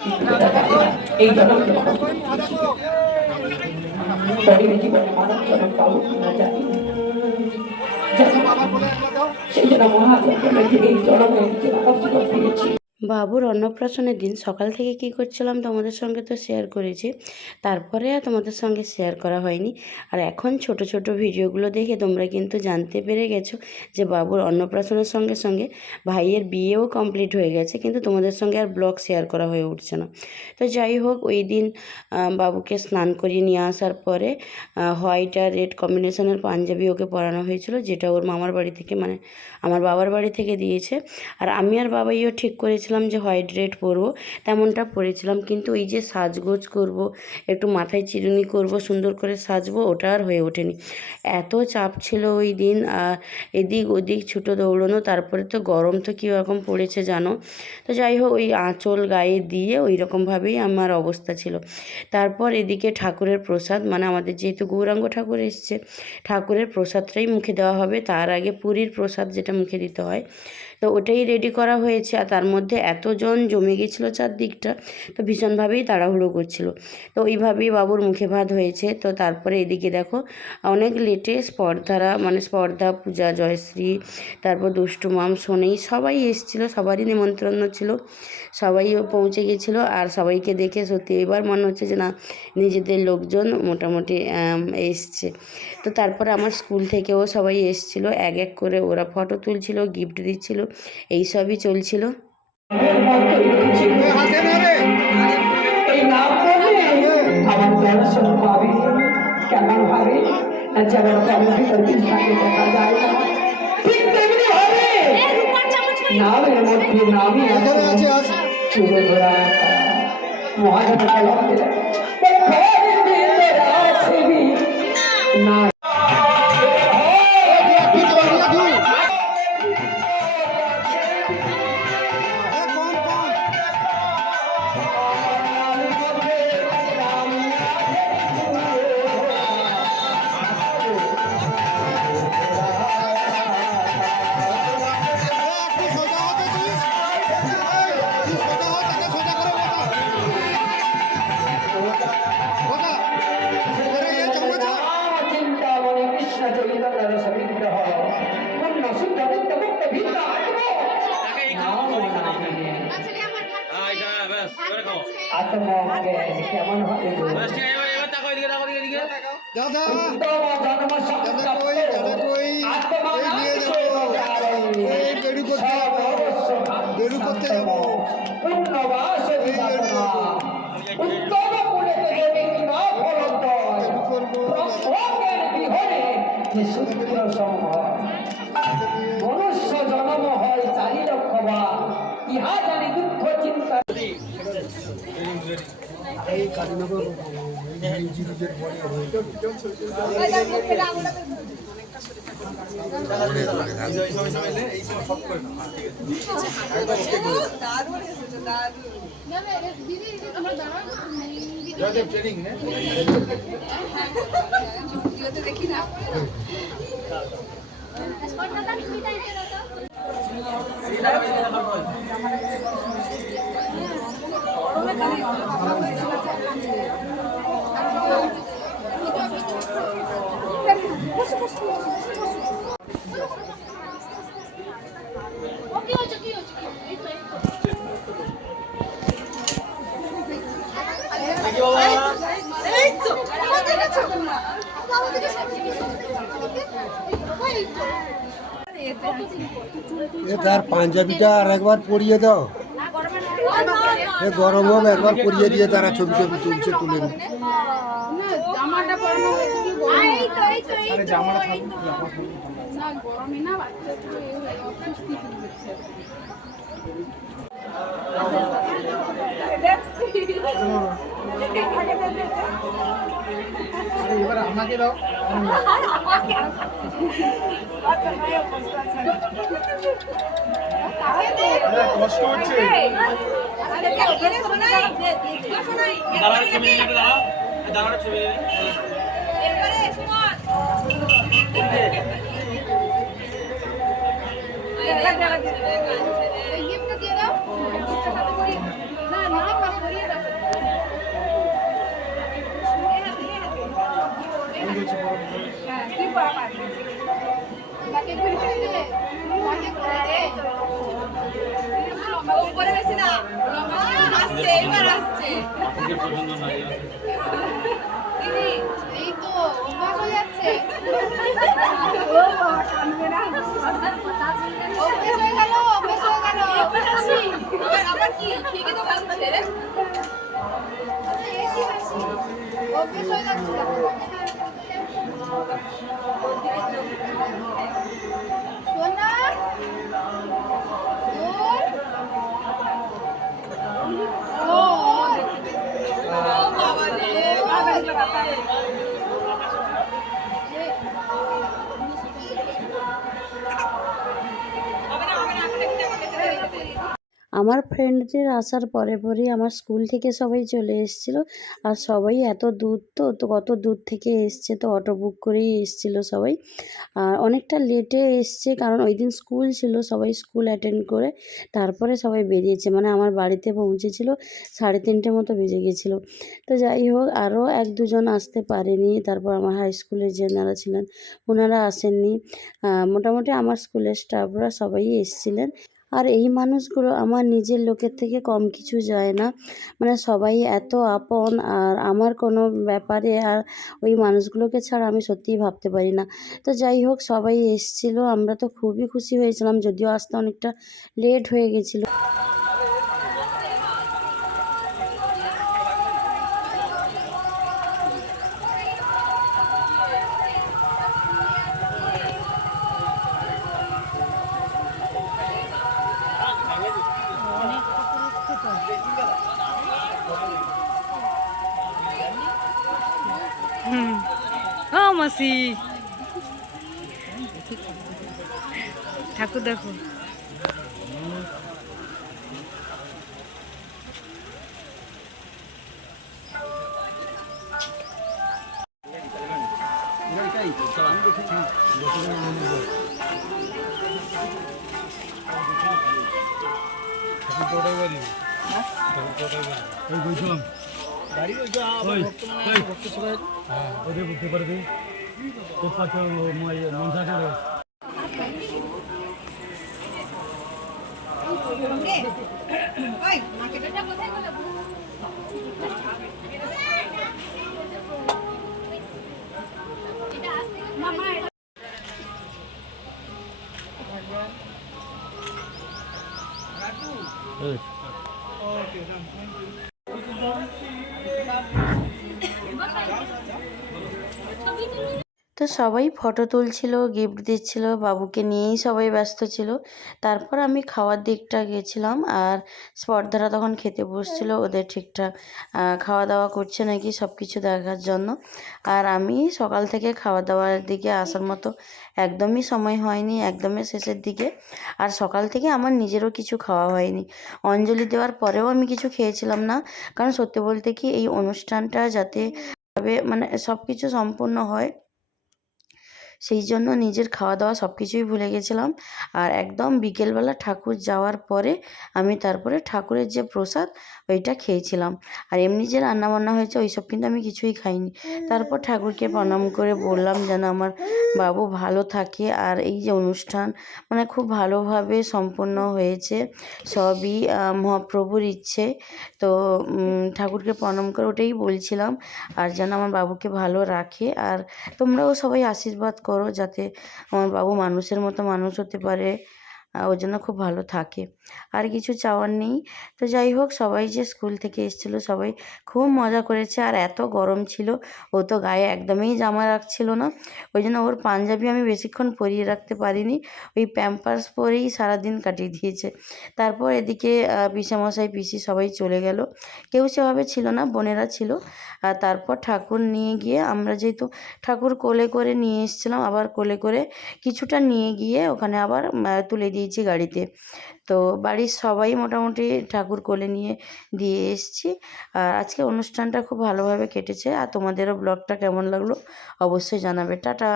এই জনক পরের জীবনে মানব জনক পাবো কিনা জানি না। সেই জন্য মহাবিদ্যালয় থেকে এই জনকে মানব জীবন পেয়েছি। বাবুর অন্নপ্রাশনের দিন সকাল থেকে কি করছিলাম তোমাদের সঙ্গে তো শেয়ার করেছি, তারপরে আর তোমাদের সঙ্গে শেয়ার করা হয়নি। আর এখন ছোট ছোট ভিডিওগুলো দেখে তোমরা কিন্তু জানতে পেরে গেছো যে বাবুর অন্নপ্রাশনের সঙ্গে সঙ্গে ভাইয়ের বিয়েও কমপ্লিট হয়ে গেছে, কিন্তু তোমাদের সঙ্গে আর ব্লগ শেয়ার করা হয়ে উঠছে না। তো যাই হোক, ওই দিন বাবুকে স্নান করিয়ে নিয়ে আসার পরে হোয়াইট আর রেড কম্বিনেশনের পাঞ্জাবি ওকে পরানো হয়েছিল, যেটা ওর মামার বাড়ি থেকে মানে আমার বাবার বাড়ি থেকে দিয়েছে। আর আমি আর বাবাইও ঠিক করেছিলাম যে হোয়াইট রেড পরবো, তেমনটা পরেছিলাম। কিন্তু এই যে সাজগোজ করব, একটু মাথায় চিরুনি করব, সুন্দর করে সাজবো, ওটা আর হয়ে ওঠেনি। এত চাপ ছিল ওই দিন, আর এদিক ওদিক ছুটো দৌড়ানো, তারপরে তো গরম তো কীরকম পড়েছে জানো। তো যাই হোক, ওই আঁচল গায়ে দিয়ে ওই রকমভাবেই আমার অবস্থা ছিল। তারপর এদিকে ঠাকুরের প্রসাদ, মানে আমাদের যেহেতু গৌরাঙ্গ ঠাকুর এসছে, ঠাকুরের প্রসাদটাই মুখে দেওয়া হবে। তার আগে পুরীর প্রসাদ যেটা মুখে দিতে হয়, তো ওটাই রেডি করা হয়েছে। আর তার মধ্যে এতজন জমে গেছিলো চারদিকটা, তো ভীষণভাবেই তাড়াহুড়ো করছিল। তো ওইভাবেই বাবুর মুখে ভাত হয়েছে। তো তারপরে এদিকে দেখো অনেক লেটে স্পর্ধারা, মানে স্পর্ধা, পূজা, জয়শ্রী, তারপর দুষ্টু মাম, সোনেই, সবাই এসেছিলো, সবারই নিমন্ত্রণ ছিল, সবাইও পৌঁছে গেছিলো। আর সবাইকে দেখে সত্যি এবার মনে হচ্ছে যে না, নিজেদের লোকজন মোটামুটি এসছে। তো তারপরে আমার স্কুল থেকেও সবাই এসেছিলো, এক এক করে ওরা ফটো তুলছিল, গিফট দিচ্ছিল, এইসবই চলছিল। কেমন ভাবে যেমন দেখা যায় না, ঠিক তেমনি ভাবে নামের মধ্যে নামই চুলে ধরা মহাজন না। কেমন হবে মনুষ্য জন্ম হয় 4 লক্ষ বার, ইহা জানি দুঃখ চিন্তা। এই কালীনগর দেখি না তার পাঞ্জাবিটা আর একবার পরিয়ে দাও, গরম হোক, একবার পরিয়ে দিয়ে তারা ছবি ছবি তুলছে, তুলে দিচ্ছে। এবার আমাকে দাও, কষ্ট হচ্ছে। এইবার আসছে দিদি, এই তো অভ্যাস হয়ে যাচ্ছে। অভ্যাস হয়ে গেল, অভ্যাস হয়ে গেল। আবার কি ঠিকই তো বলছে রে। অভ্যাস হয়ে যাচ্ছে। সোনা ও বাবা রে। আমার ফ্রেন্ডদের আসার পরে পরেই আমার স্কুল থেকে সবাই চলে এসেছিলো। আর সবাই এত দূর তো কত দূর থেকে এসছে, তো অটো বুক করেই এসেছিলো সবাই। আর অনেকটা লেটে এসছে, কারণ ওই দিন স্কুল ছিল, সবাই স্কুল অ্যাটেন্ড করে তারপরে সবাই বেরিয়েছে। মানে আমার বাড়িতে পৌঁছেছিল 3:30 মতো বেজে গেছিলো। তো যাই হোক, আরও 1-2 জন আসতে পারেনি। তারপর আমার হাই স্কুলের যেনারা ছিলেন ওনারা আসেননি। মোটামুটি আমার স্কুলের স্টাফরা সবাই এসেছিলেন। আর এই মানুষগুলো আমার নিজের লোকের থেকে কম কিছু যায় না। মানে সবাই এত আপন, আর আমার কোনো ব্যাপারে আর ওই মানুষগুলোকে ছাড়া আমি সত্যিই ভাবতে পারি না। তো যাই হোক, সবাই এসেছিলো, আমরা তো খুবই খুশি হয়েছিলাম, যদিও আসতে অনেকটা লেট হয়ে গেছিলো। মাসি ঠাকুর দেখো। তো সবাই ফটো তুলছিল, গিফট দিচ্ছিল, বাবুকে নিয়েই সবাই ব্যস্ত ছিল। তারপর আমি খাওয়ার দিকটা গেছিলাম, আর স্পর্ধারা তখন খেতে বসছিল, ওদের ঠিকঠাক খাওয়া দাওয়া করছে নাকি সব কিছু দেখার জন্য। আর আমি সকাল থেকে খাওয়া দাওয়ার দিকে আসার মতো একদমই সময় হয়নি, একদমই শেষের দিকে। আর সকাল থেকে আমার নিজেরও কিছু খাওয়া হয়নি। অঞ্জলি দেওয়ার পরেও আমি কিছু খেয়েছিলাম না, কারণ সত্যি বলতে কি এই অনুষ্ঠানটা যাতে মানে সব কিছু সম্পূর্ণ হয়, সেই জন্য নিজের খাওয়া দাওয়া সব কিছুই ভুলে গেছিলাম। আর একদম বিকেলবেলা ঠাকুর যাওয়ার পরে আমি তারপরে ঠাকুরের যে প্রসাদ ওইটা খেয়েছিলাম। আর এমনি যে রান্নাবান্না হয়েছে ওইসব কিন্তু আমি কিছুই খাইনি। তারপর ঠাকুরকে প্রণাম করে বললাম যেন আমার বাবু ভালো থাকে, আর এই যে অনুষ্ঠান মানে খুব ভালোভাবে সম্পন্ন হয়েছে, সবই মহাপ্রভুর ইচ্ছে। তো ঠাকুরকে প্রণাম করে ওটাই বলছিলাম, আর যেন আমার বাবুকে ভালো রাখে। আর তোমরাও সবাই আশীর্বাদ করো যাতে আমার বাবু মানুষের মতো মানুষ হতে পারে, ওর জন্য খুব ভালো থাকে। আর কিছু চাওয়ার নেই। তো যাই হোক, সবাই যে স্কুল থেকে এসেছিলো সবাই খুব মজা করেছে। আর এত গরম ছিল, ও তো গায়ে একদমই জামা রাখছিল না, ওই জন্য ওর পাঞ্জাবি আমি বেশিক্ষণ পরিয়ে রাখতে পারিনি, ওই প্যাম্পার্স পরেই সারাদিন কাটিয়ে দিয়েছে। তারপর এদিকে পিসেমশাই পিসি সবাই চলে গেল, কেউ সেভাবে ছিল না, বোনেরা ছিল। আর তারপর ঠাকুর নিয়ে গিয়ে আমরা যেহেতু ঠাকুর কোলে করে নিয়ে এসেছিলাম, আবার কোলে করে কিছুটা নিয়ে গিয়ে ওখানে আবার তুলে দিয়েছি গাড়িতে। তো বাড়ির সবাই মোটামুটি ঠাকুর কোলে নিয়ে দিয়ে এসেছি। আর আজকে অনুষ্ঠানটা খুব ভালোভাবে কেটেছে। আর তোমাদেরও ব্লগটা কেমন লাগলো অবশ্যই জানাবে। টাটা।